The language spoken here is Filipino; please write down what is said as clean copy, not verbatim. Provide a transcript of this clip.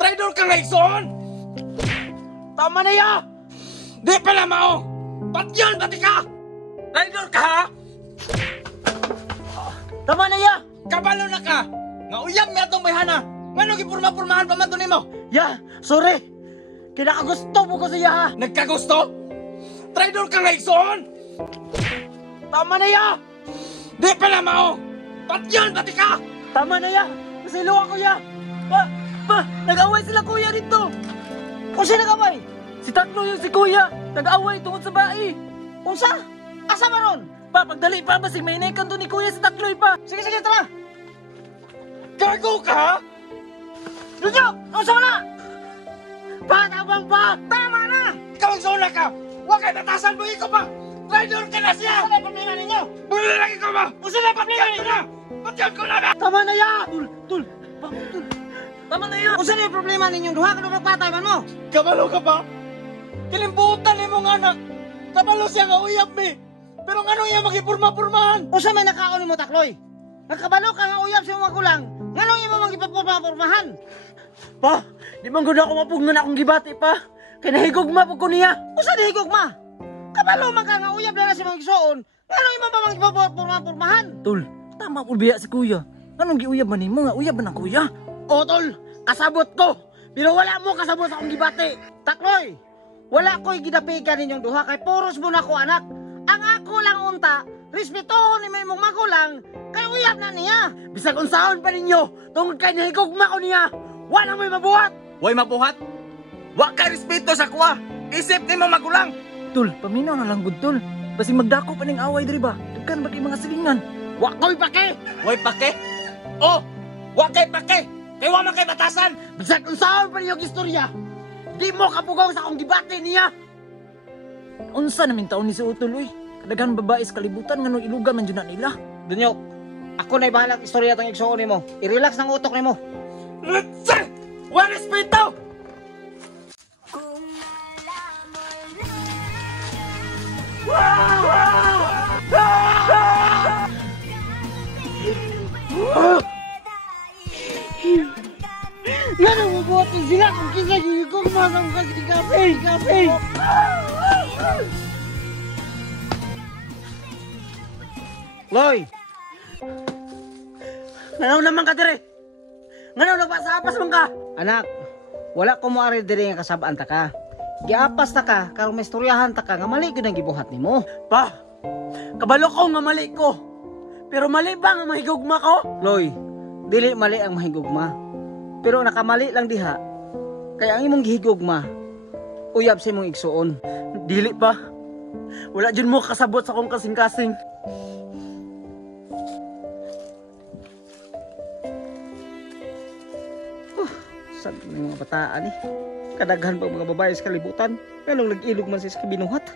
Traidor ka nga igsoon! Tama na ya! Di pala mao! Ba't yun, pati ka? Traidor ka ha? Tama na ya! Kabalo na ka! Nga uyab niya itong bayhana! Ngano gipurma-purmahan pa man to nimo? Ya, sorry! Kinakagusto mo ko siya ha! Nagkagusto? Traidor ka nga igsoon! Tama na ya! Di pala mao! Ba't yun, pati ka? Tama na ya! Masilo ako ya! Pa! Nag-away sila kuya dito! Kung siya nag-away? Si Tatlo yung si kuya! Nag-away tungkol sa bai! Unsa? Asa maron? Pa, pagdali pa ba si Maynekan to ni kuya si Tatloy pa! Sige, tara! Gago ka ha? Lujo! Unsa mo na? Pa, tabang pa! Tama na! Ikaw ang zona ka! Huwag kayo tatasan mo ikaw pa! Traidor ka na siya! Unsa na problema ninyo? Buli lang ikaw ba? Unsa na problema ninyo? Patyan ko na ba? Tama na ya! Tul! Tama na yan! Kung saan yung problema ninyong duha ka nung nagpatay man mo? Kabalo ka pa? Kilimbutan ni mong anak! Kabalo siya nga uyab mi! Pero nga nung iya magipurma-purmahan? Kung saan may nakaon mo Takloy? Nagkabalo ka nga uyab sa mga kulang! Nga nung iya mo magipurma-purmahan? Pa! Di man guna ako mapugnan akong gibati pa! Kinahigugma po ko niya! Kung saan higugma? Kabalo man ka nga uyab na si mga gisoon! Nga nung iya mo ba magipurma-purmahan? Tul, tama po biya si kuya! Nga nung giuyab man mo nga uyab man ang kuya! O tol, kasabot ko. Pero wala mo kasabot sa akong gibati. Takloy, wala ko'y gidapikan ninyong duha kay puros mo na ko anak. Ang ako lang unta, respetuhon ni may mong magulang, kay uyab na niya. Bisag unsaon pa ninyo, tungkol kay nahigugma ko niya. Wala mo'y mabuhat. Way mabuhat? Wa kay respeto sa kuha. Isip ni mong magulang. Tol, paminaw na lang gud tol. Basi magdako pa ning away diri ba? Dagkan ba kay mga silingan? Wa ko'y pake. Way pake? Oh, wa kay pake. Kaya wa man kay batasan! Bisag unsaon pa niyong istorya! Di mo kapugong sa akong gibati niya! Unsa naming taon ni si Utol, uy? Kadaghan babae sa kalibutan nga nung iluga man dyan na nila. Dunyok, ako na'y bahalang istorya itong igsuon ni mo. I-relax ng utok ni mo. Sir! Wa respeto! Nga nang mabuhatin sila kung kisa gigong masang kasi kape! Loy! Nganaw naman ka dire! Nganaw nagpasapas man ka! Anak, wala ko mo ari dire nga kasabaan ta ka. Giapas ta ka, karong may istoryahan ta ka nga mali ko nang gibuhat nimo. Pa! Kabalo ko nga mali ko! Pero mali ba nga mahigugma ko? Loy, dili mali ang mahigugma. Pero nakamali lang diha. Kaya ang imong gihigugma, uyab sa imong igsuon. Dili pa. Wala dyan mo kasabot sa akong kasing-kasing. Sad ng mga bataan eh. Kadaghan pa mga babae sa kalibutan. Ganong nag-ilog man sa binuhat.